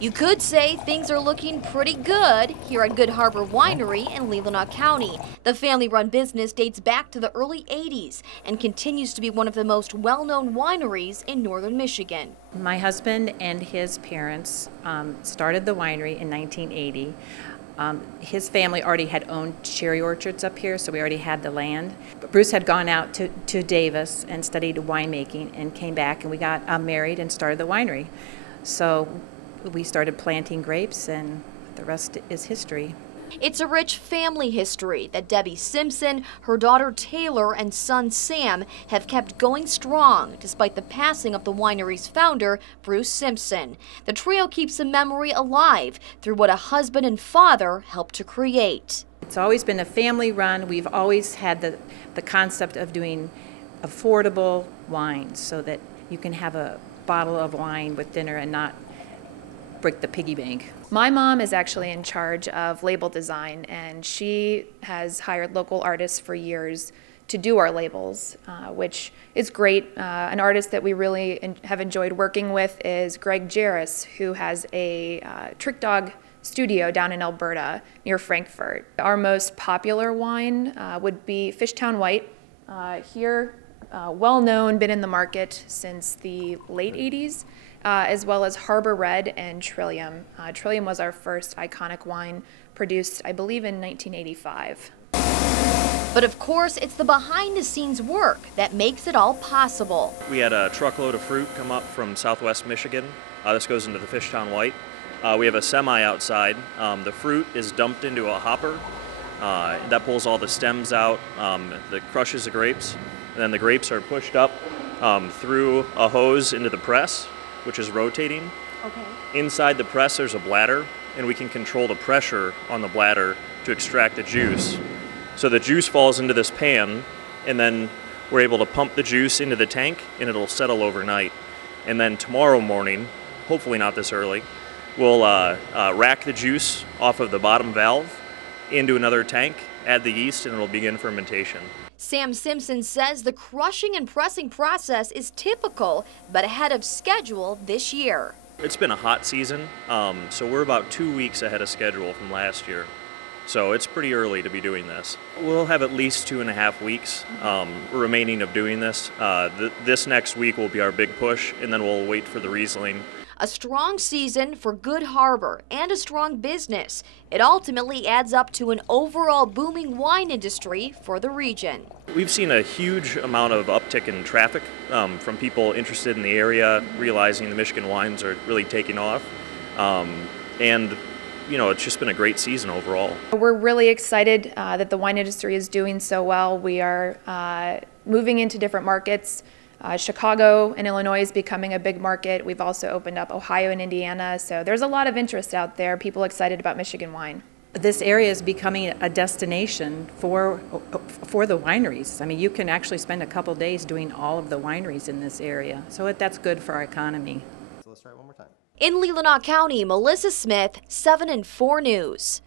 You could say things are looking pretty good here at Good Harbor Winery in Leelanau County. The family-run business dates back to the early 80s and continues to be one of the most well-known wineries in northern Michigan. My husband and his parents started the winery in 1980. His family already had owned cherry orchards up here, so we already had the land. But Bruce had gone out to Davis and studied winemaking and came back, and we got married and started the winery. So we started planting grapes, and the rest is history. It's a rich family history that Debbie Simpson, her daughter Taylor, and son Sam have kept going strong despite the passing of the winery's founder, Bruce Simpson. The trio keeps the memory alive through what a husband and father helped to create. It's always been a family run. We've always had the concept of doing affordable wines so that you can have a bottle of wine with dinner and not break the piggy bank. My mom is actually in charge of label design, and she has hired local artists for years to do our labels, which is great. An artist that we really have enjoyed working with is Greg Jarris, who has a Trick Dog studio down in Alberta near Frankfurt. Our most popular wine would be Fishtown White. Here, well known, been in the market since the late 80s. As well as Harbor Red and Trillium. Trillium was our first iconic wine, produced, I believe, in 1985. But of course, it's the behind-the-scenes work that makes it all possible. We had a truckload of fruit come up from southwest Michigan. This goes into the Fishtown White. We have a semi outside. The fruit is dumped into a hopper. That pulls all the stems out, that crushes the grapes. And then the grapes are pushed up through a hose into the press, which is rotating. Okay. Inside the press there's a bladder, and we can control the pressure on the bladder to extract the juice. So the juice falls into this pan, and then we're able to pump the juice into the tank, and it'll settle overnight. And then tomorrow morning, hopefully not this early, we'll rack the juice off of the bottom valve into another tank, add the yeast, and it'll begin fermentation. Sam Simpson says the crushing and pressing process is typical, but ahead of schedule this year. It's been a hot season, so we're about 2 weeks ahead of schedule from last year. So it's pretty early to be doing this. We'll have at least 2.5 weeks remaining of doing this. This next week will be our big push, and then we'll wait for the Riesling. A strong season for Good Harbor and a strong business. It ultimately adds up to an overall booming wine industry for the region. We've seen a huge amount of uptick in traffic from people interested in the area, realizing the Michigan wines are really taking off. And you know, it's just been a great season overall. We're really excited that the wine industry is doing so well. We are moving into different markets. Chicago and Illinois is becoming a big market. We've also opened up Ohio and Indiana, so there's a lot of interest out there, people excited about Michigan wine. This area is becoming a destination for the wineries. I mean, you can actually spend a couple days doing all of the wineries in this area, so that's good for our economy. So let's try it one more time. In Leelanau County, Melissa Smith, 7 and 4 News.